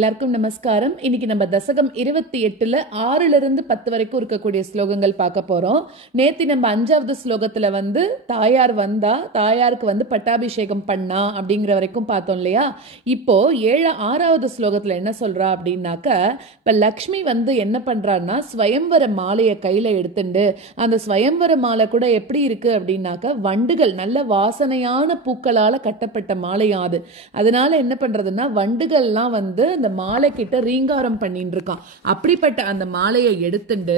எல்லாருக்கும் நமஸ்காரம். இன்னைக்கு நம்ம தசகம் 28ல 6ல இருந்து 10 வரைக்கும் இருக்கக்கூடிய ஸ்லோகங்கள் பார்க்க போறோம். நேத்தி நம்ம 5வது ஸ்லோகத்துல தாயார் வந்தா, தாயாருக்கு பட்டாபிஷேகம் பண்ணா அப்படிங்கிற வரைக்கும் பார்த்தோம் இல்லையா. இப்போ 6வது ஸ்லோகத்துல என்ன சொல்றா அப்படின்னாக்க, இப்ப லக்ஷ்மி என்ன பண்றான்னா ஸ்வயம்வர மாலையை கையில எடுத்துண்டு, அந்த ஸ்வயம்வர மாலை கூட எப்படி இருக்கு அப்படின்னாக்க வண்டுகள் நல்ல வாசனையான பூக்களால கட்டப்பட்ட மாலையா அது. அதனால என்ன பண்றதுன்னா வண்டுகள்லாம் அந்த மாலை கிட்ட ரீங்காரம் பண்ணிட்டு இருக்கான். அப்படிப்பட்ட அந்த மாலையை எடுத்துட்டு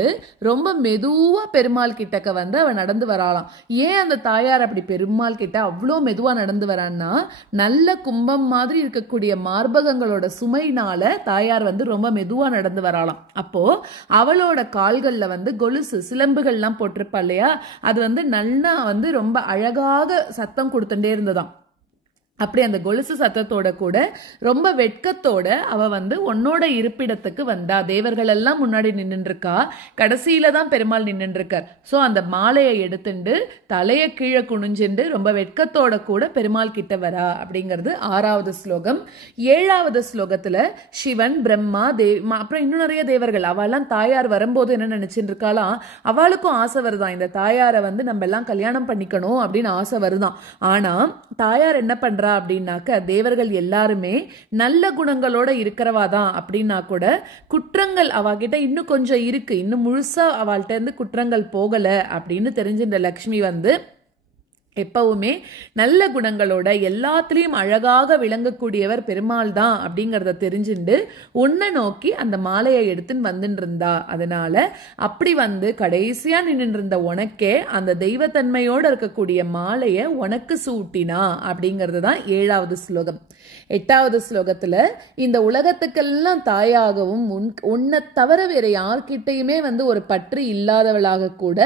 ரொம்ப மெதுவா பெருமாள் கிட்டக்க அவன் நடந்து வராளாம். ஏன் அந்த தாயார் அப்படி பெருமாள் கிட்ட அவ்வளோ மெதுவா நடந்து வரான்னா, நல்ல கும்பம் மாதிரி இருக்கக்கூடிய மார்பகங்களோட சுமைனால தாயார் ரொம்ப மெதுவா நடந்து வராளாம். அப்போ அவளோட கால்கள்ல கொலுசு சிலம்புகள்லாம் போட்டிருப்பா இல்லையா, அது நல்லா ரொம்ப அழகாக சத்தம் கொடுத்துட்டே இருந்ததாம். அப்படி அந்த கொலுசு சத்தத்தோட கூட ரொம்ப வெட்கத்தோட அவ உன்னோட இருப்பிடத்துக்கு வந்தா. தேவர்கள் எல்லாம் முன்னாடி நின்று இருக்கா, கடைசியில தான் பெருமாள் நின்று இருக்கார். சோ அந்த மாலையை எடுத்துட்டு தலைய கீழே குனிஞ்சுண்டு ரொம்ப வெட்கத்தோட கூட பெருமாள் கிட்ட வரா அப்படிங்கிறது 6வது ஸ்லோகம். 7வது ஸ்லோகத்துல சிவன், பிரம்மா, அப்புறம் இன்னும் நிறைய தேவர்கள் அவெல்லாம் தாயார் வரும்போது என்ன நினைச்சுட்டு இருக்காளாம், அவளுக்கும் ஆசை வருதான், இந்த தாயாரை நம்ம எல்லாம் கல்யாணம் பண்ணிக்கணும் அப்படின்னு ஆசை வருதான். ஆனா தாயார் என்ன பண்றா அப்படின்னாக்க, தேவர்கள் எல்லாருமே நல்ல குணங்களோட இருக்கிறவாதான் அப்படின்னா கூட குற்றங்கள் அவகிட்ட இன்னும் கொஞ்சம் இருக்கு, இன்னும் முழுசா அவள்கிட்ட இருந்து குற்றங்கள் போகல அப்படின்னு தெரிஞ்சின்ற லக்ஷ்மி எப்பவுமே நல்ல குணங்களோட எல்லாத்திலையும் அழகாக விளங்கக்கூடியவர் பெருமாள் தான் அப்படிங்கறத தெரிஞ்சுண்டு உன்னை நோக்கி அந்த மாலையை எடுத்துன்னு வந்துட்டு இருந்தா. அதனால அப்படி கடைசியா நின்று இருந்த உனக்கே அந்த தெய்வத்தன்மையோட இருக்கக்கூடிய மாலையை உனக்கு சூட்டினா அப்படிங்கிறது தான் 7வது ஸ்லோகம். 8வது ஸ்லோகத்துல இந்த உலகத்துக்கெல்லாம் தாயாகவும் உன்னை தவிர வேற யார்கிட்டையுமே ஒரு பற்று இல்லாதவளாக கூட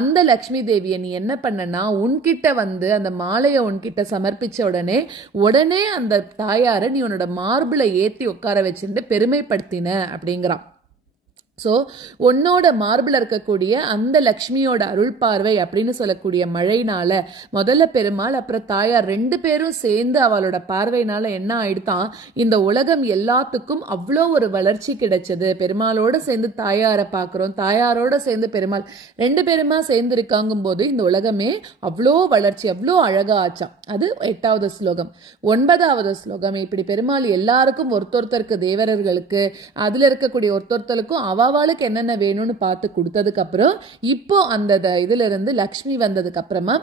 அந்த லக்ஷ்மி தேவியை நீ என்ன பண்ணனா, உன்கிட்ட அந்த மாலையை உன்கிட்ட சமர்ப்பிச்ச உடனே அந்த தாயாரை நீ உன்னோட மார்பிளை ஏத்தி உட்கார வச்சுட்டு பெருமைப்படுத்தின அப்படிங்கிறான். சோ உன்னோட மார்பில் இருக்கக்கூடிய அந்த லக்ஷ்மியோட அருள் பார்வை அப்படின்னு சொல்லக்கூடிய மழைனால முதல்ல பெருமாள் அப்புறம் தாயார் 2 பேரும் சேர்ந்து அவளோட பார்வையினால என்ன ஆயிடுதான், இந்த உலகம் எல்லாத்துக்கும் அவ்வளோ ஒரு வளர்ச்சி கிடைச்சது. பெருமாளோட சேர்ந்து தாயாரை பார்க்கிறோம், தாயாரோட சேர்ந்து பெருமாள் 2 பேருமா சேர்ந்து இருக்காங்கும் போது இந்த உலகமே அவ்வளோ வளர்ச்சி அவ்வளோ அழகா ஆச்சாம். அது 8வது ஸ்லோகம். 9வது ஸ்லோகம் இப்படி பெருமாள் எல்லாருக்கும் ஒருத்தொருத்தருக்கு தேவர்களுக்கு அதுல இருக்கக்கூடிய ஒருத்தொருத்தருக்கும் அவளுக்கு என்னென்ன வேணும்னு பார்த்து கொடுத்ததுக்கு அப்புறம் இப்போ அந்த இதுல இருந்து லக்ஷ்மி வந்ததுக்கு அப்புறமா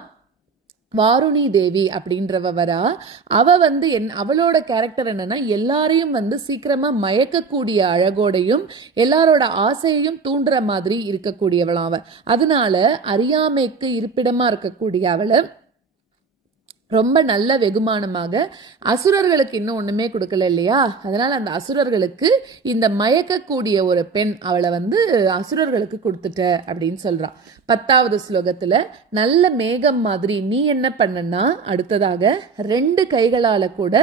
வாருணி தேவி அப்படின்றவ வரா. அவ அவளோட கேரக்டர் என்னன்னா, எல்லாரையும் சீக்கிரமா மயக்கக்கூடிய அழகோடையும் எல்லாரோட ஆசையையும் தூண்டுற மாதிரி இருக்கக்கூடியவளாவ. அதனால அறியாமைக்கு இருப்பிடமா இருக்கக்கூடிய அவளை ரொம்ப நல்ல வெகுமானமாக அசுரர்களுக்கு இன்னும் ஒண்ணுமே கொடுக்கல இல்லையா, அதனால அந்த அசுரர்களுக்கு இந்த மயக்கக்கூடிய ஒரு பெண் அவளை அசுரர்களுக்கு கொடுத்துட்ட அப்படின்னு சொல்றா. 10வது ஸ்லோகத்துல நல்ல மேகம் மாதிரி நீ என்ன பண்ணனா, அடுத்ததாக 2 கைகளால கூட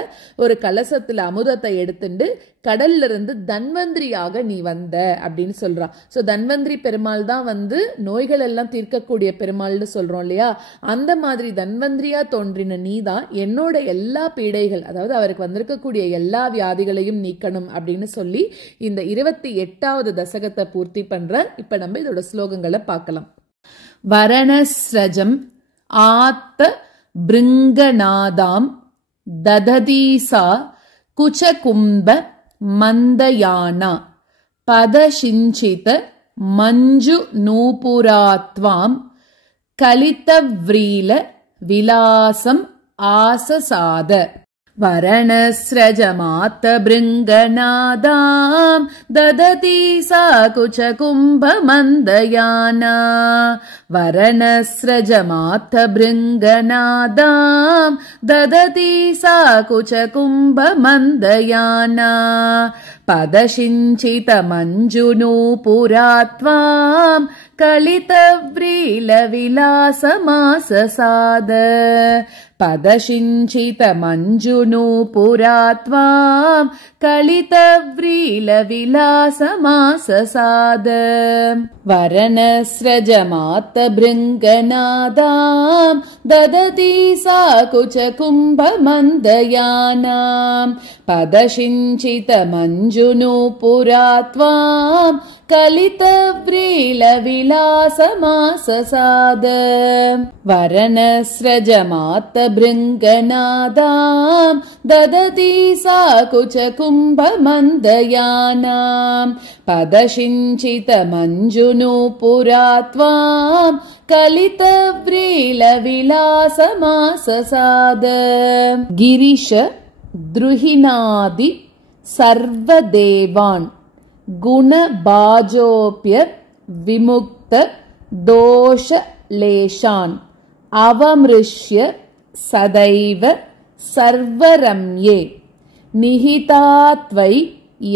ஒரு கலசத்துல அமுதத்தை எடுத்துட்டு கடல்ல இருந்து தன்வந்திரியாக நீ வந்த அப்படின்னு சொல்றா. சோ தன்வந்திரி பெருமாள் தான் நோய்கள் எல்லாம் தீர்க்கக்கூடிய பெருமாள்னு சொல்றோம் இல்லையா, அந்த மாதிரி தன்வந்திரியா தோன்றின நீதான் என்னோட எல்லா பீடைகள், அதாவது அவருக்கு வந்திருக்கக்கூடிய எல்லா வியாதிகளையும் நீக்கணும் அப்படின்னு சொல்லி இந்த 28வது தசகத்தை பூர்த்தி பண்ற. இப்ப நம்ம இதோட ஸ்லோகங்களை பார்க்கலாம். வரணஸ்ரஜம் ஆத்த பிருங்கநாதாம் தததீசா குச்சகும்ப மந்தயானா பதசிஞ்சித மஞ்சு நூபுராத்வாம் கலிதவ்ரீல விலாசம் ஆசசாத. வரணஸ்ரஜமாத்த பிருங்கநாதாம் தததீசா குச்சகும்ப மந்தயானா. வரணஸ்ரஜமாத்த பிருங்கநாதாம் தததீசா குச்சகும்ப மந்தயானா பதசிஞ்சித மஞ்சுநூபுராத்வாம் கலிதவ்ரீல விலாசமாசசாத. पदशिञ्चितमञ्जुनूपुरा त्वां कलितव्रीलविलासमाससाद वरनस्रजमात्तभृङ्गनादां ददती सा कुचकुम्भमन्दयानां पदशिञ्चितमञ्जुनूपुरा त्वां कलितव्रीलविलासमाससाद वरनस्रजमात्तभृङ्गनादां ददती सा कुचकुम्भमन्दयानां पदशिञ्चितमञ्जुनूपुरा त्वां कलितव्रीलविलासमाससाद गिरिश द्रुहिणादि सर्वदेवान् गुणभाजोऽप्य विमुक्त दोषलेशान् अवमृश्य सदैव सर्वरम्ये निहिता त्वयि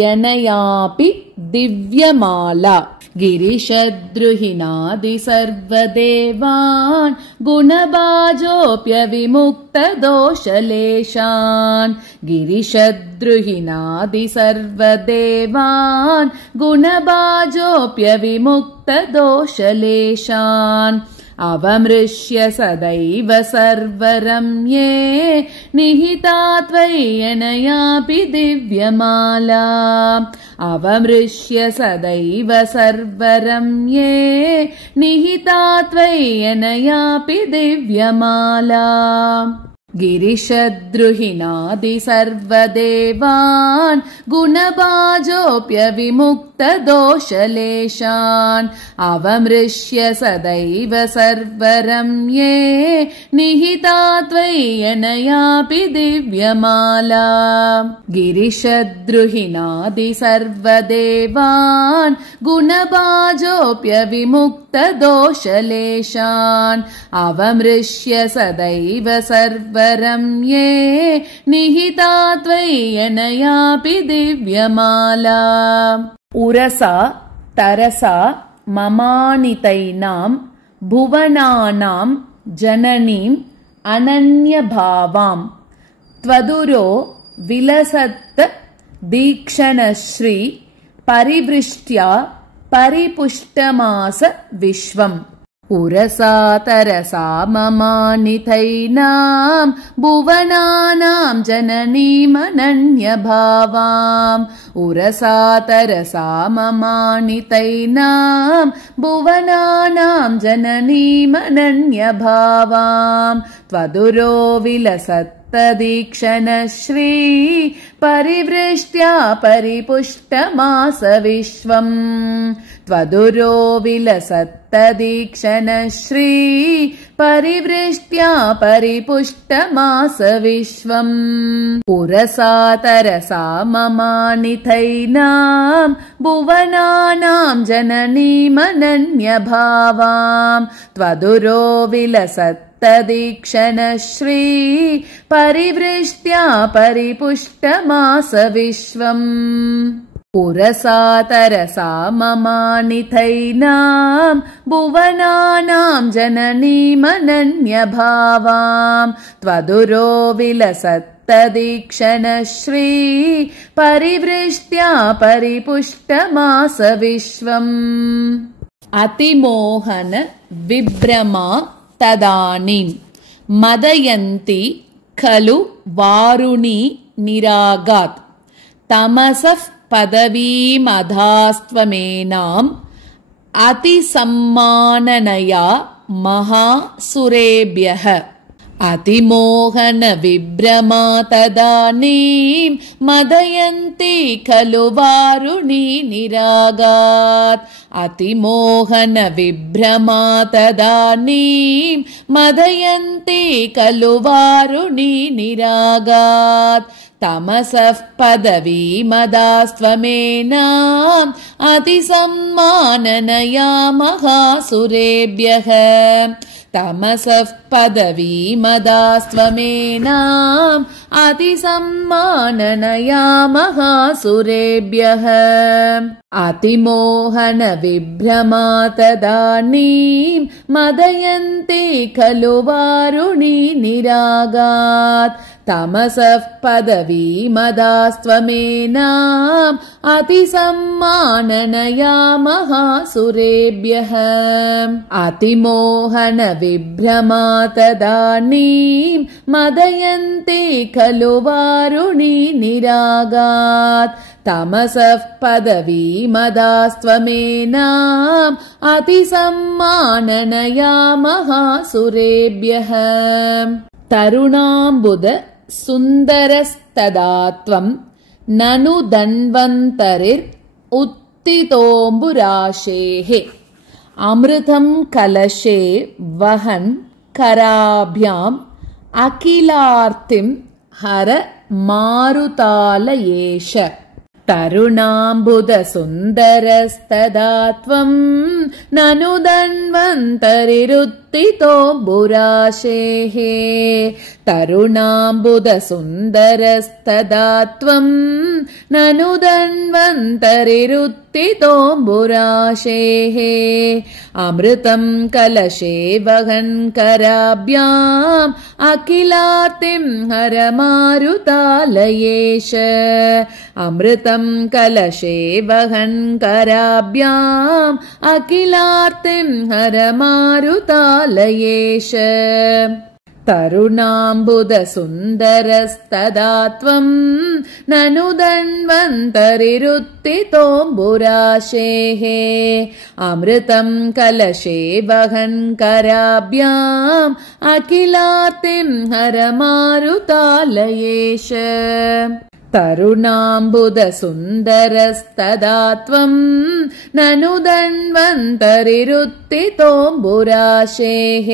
यनयापि दिव्यमाला गिरिशद्रुहिणादि सर्वदेवान् गुणभाजोऽप्यविमुक्तदोषलेशान् गिरिशद्रुहिणादि सर्वदेवान् गुणभाजोऽप्यविमुक्तदोषलेशान् अवमृश्य सदैव सर्वरम्ये निहिता त्वय्यनयापि दिव्यमाला अवमृश्य सदैव सर्वरम्ये निहिता त्वय्यनयापि दिव्यमाला गिरिशद्रुहिणादि सर्वदेवान् गुणभाजोऽप्यविमुक्तदोषलेशान् अवमृश्य सदैव सर्वरम्ये निहिता त्वय्यनयापि दिव्यमाला गिरिशद्रुहिणादि सर्वदेवान् गुणभाजोऽप्यविमुक्तदोषलेशान् अवमृश्य सदैव सर्वरम्ये निहिता त्वय्यनयापि दिव्यमाला उरसा तरसा ममानितैनां भुवनानां जननीम् अनन्यभावां त्वदुरो विलसत् दीक्षणश्री परिवृष्ट्या परिपुष्टमास विश्वम् उरसा तरसा ममानितैनां भुवनानां जननीमनन्यभावाम् उरसा तरसा ममानितैनां भुवनानां जननीमनन्यभावाम् त्वदुरो विलसत्तदीक्षणश्री परिवृष्ट्या परिपुष्टमास विश्वम् त्वदुरो विलसत्तदीक्षणश्री परिवृष्ट्या परिपुष्टमास विश्वम् उरसा तरसा ममानितैनां भुवनानां जननीमनन्यभावाम् त्वदुरो विलसत्तदीक्षणश्री परिवृष्ट्या परिपुष्टमास विश्वम् उरसा तरसा ममानितैनां भुवनानां जननीमनन्यभावाम् त्वदुरो विलसत्तदीक्षणश्री परिवृष्ट्या परिपुष्टमास विश्वम् अतिमोहन विभ्रमा तदानीं मदयन्ति खलु वारुणी निरागात् तमसः पदवीमधास्त्वमेनाम् अतिसम्माननया महासुरेभ्यः अतिमोहन विभ्रमा तदानीं मदयन्ति खलु वारुणी निरागात् अतिमोहन विभ्रमा तदानीं मदयन्ति खलु वारुणी निरागात् तमसः पदवीमदास्त्वमेनाम् अतिसम्माननया महासुरेभ्यः तमसः पदवीमदास्त्वमेनाम् अतिसम्माननया महासुरेभ्यः अतिमोहनविभ्रमा तदानीम् मदयन्ते खलु वारुणी निरागात् तमसः पदवीमदास्त्वमेनाम् अतिसम्माननया महासुरेभ्यः अतिमोहनविभ्रमा तदानीम् मदयन्ते खलु वारुणी निरागात् तमसः पदवीमदास्त्वमेनाम् अतिसम्माननया महासुरेभ्यः तरुणाम्बुद सुन्दरस्तदात्वं ननु धन्वन्तरिर् उत्थितोऽम्बुराशेः अमृतं कलशे वहन् कराभ्याम् अखिलार्तिं हर मारुतालयेश तरुणाम्बुद सुन्दरस्तदात्वं ननु धन्वन्तरिरुत्थितोऽम्बुराशेः तरुणाम्बुद सुन्दरस्तदात्वं ननु धन्वन्तरिरुत्थितोऽम्बुराशेः अमृतं कलशे वहन् कराभ्याम् अखिलार्तिं हर मारुतालयेश अमृतं कलशे वहन् कराभ्याम् अखिलार्तिं हर मारुतालयेश तरुणाम्बुद सुन्दरस्तदात्वं ननु धन्वन्तरिरुत्थितोऽम्बुराशेः अमृतं कलशे वहन् कराभ्याम् अखिलार्तिं हर मारुतालयेश तरुणाम्बुद सुन्दरस्तदात्वं ननु धन्वन्तरिरुत्थितोऽम्बुराशेः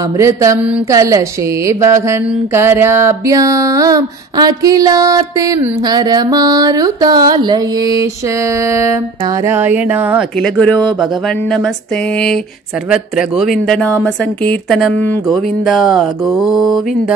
अमृतं कलशे वहन् कराभ्याम् अखिलार्तिं हर मारुतालयेश नारायण अखिल गुरो भगवन्नमस्ते सर्वत्र गोविन्द नाम संकीर्तनं गोविन्द गोविन्द।